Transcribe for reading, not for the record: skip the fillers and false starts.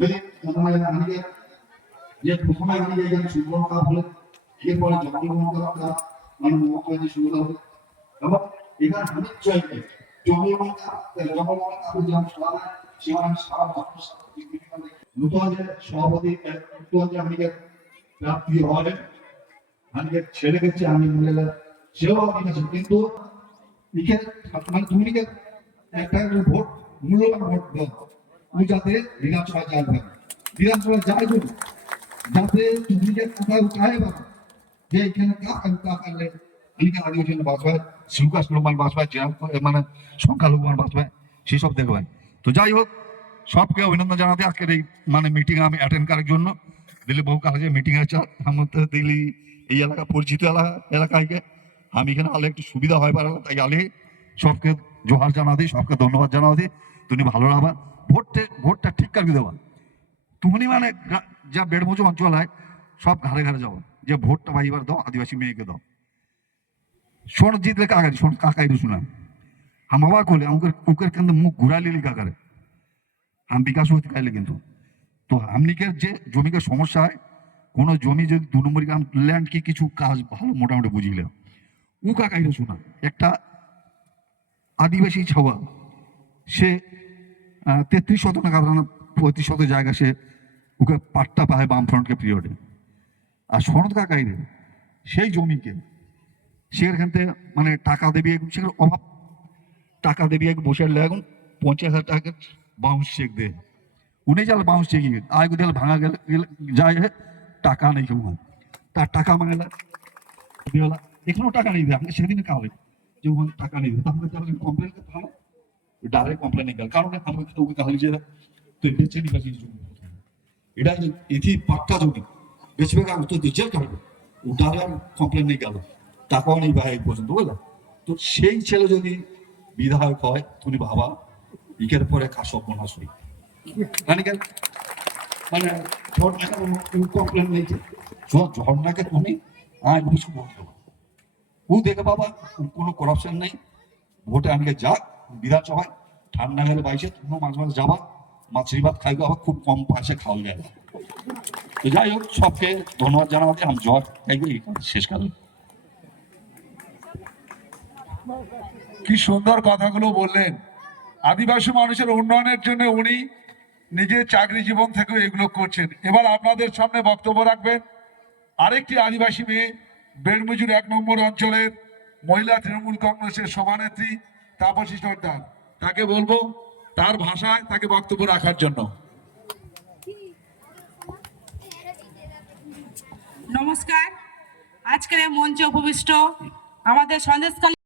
যদি আমাকে যে প্রথমে আমি যেখানে সুন্দর কাপ হলে এরপরে জঙ্গলমহল কাপ মানে মহকালে শুরু হবে এবং এখানে অনেক চাইবে জঙ্গলমহল কাপে যেমন খেলা হয় সেখানে সারা বছর নতুন যে সভাপতি নতুন যে আমাকে প্রাপ্তি হওয়ারে আমাকে ছেড়ে গেছে আমি মহিলা সেও আছে কিন্তু মানে তুমি একটা ভোট মূল্যবান ভোট দাও তুমি যাতে বিধানসভা যায় বিধানসভা যায় যাতে তুমি যে কোথায় উঠায় পাবো যে এখানে কাক আনলে এখানে আদিবাসী বাঁচবে শিবকাশ লোকমান বাঁচবে মানে সংখ্যালঘুমান বাঁচবে সেসব দেখবেন। তো যাই হোক সবকে অভিনন্দন জানাতে আজকের এই মানে মিটিং আমি অ্যাটেন্ড করার জন্য দিল্লি বহু কালে মিটিং আছে আমার তো দিল্লি এই এলাকা পরিচিত এলাকায় আমি এখানে আলে একটু সুবিধা হয় পারে তাই আলে সবকে জোহার জানা দিই সবকে ধন্যবাদ জানা দিই তুমি ভালো রাখবা ভোটটা ঠিক করে দেবা তুমি মানে যা বেড়মুজো অঞ্চল হয় সব ঘরে ঘরে যাও যে ভোটটা ভাইবার দাও আদিবাসী মেয়েকে দাও শোন জিতলে কাকারি শোন কাকাই শোনা हम अबाक होले उनके अंदर मुख घुरा ली काकारे हम विकास होते काइले किन्तु तो हमनी के जे जमी के समस्या है कोनो जमी जो 2 नम्बर ग्राम लैंड की किछु काज भालो मोटामुटी बुझिले उ काकाइरे शोना एकटा आदिवासी छावा से 33 শতক না 35 শতক জায়গা সে ওকে পাট্টা পায় বামফ্রন্ট के পিরিয়ডে আর শরৎ কাকাইরে সেই জমিকে সেখানতে মানে টাকা দেবি সেগুলো অভাব টাকা দেবি এক বসে লাগুন 50,000 টাকা বাউন্স চেক দে উনি চাল বাউন্স চেক আয় দিল ভাঙা গেল যায় টাকা নেই কেউ তার টাকা মাঙ্গেলা দিওলা এখনো টাকা নেই আপনি সেদিন কালে যে টাকা নেই তাহলে তাহলে কমপ্লেন করতে হবে ডাইরেক্ট কমপ্লেন নিকাল কারণ আমি তো ওকে কালে যে তুই বেচে নিকাল এটা এটি পাট্টা জমি বেচবে কারণ তো জেল কাটবে ও ডাইরেক্ট কমপ্লেন নেই গেল টাকাও নেই ভাই পর্যন্ত বুঝলা তো সেই ছেলে যদি বিধায়ক হয় তুমি বাবা ইকের পরে কাশব মনাস হই মানে কমপ্লেন নেই ঝর্ণাকে তুমি আয় বুঝু ভোট দেবো ও দেখে বাবা কোনো করাপশন নেই ভোটে আনকে যাক বিধানসভায় ঠান্ডা গেলে বাইশে তুমি মাঝে মাঝে যাবা মাছের ভাত খাইবে আবার খুব কম পয়সা খাওয়া যায় তো যাই হোক সবকে ধন্যবাদ জানাতে আমি জয় খাইবে শেষ কাল কি সুন্দর কথাগুলো বললেন আদিবাসী মানুষের উন্নয়নের জন্য উনি নিজের চাকরি জীবন থেকেও এগুলো করছেন। এবার আপনাদের সামনে বক্তব্য রাখবেন আরেকটি আদিবাসী মেয়ে বেড়মুজুর 1 নম্বর অঞ্চলের মহিলা তৃণমূল কংগ্রেসের সভানেত্রী তাপসী সর্দার তাকে বলবো তার ভাষায় তাকে বক্তব্য রাখার জন্য। নমস্কার। আজকের মঞ্চে উপবিষ্ট আমাদের সন্দেশখালী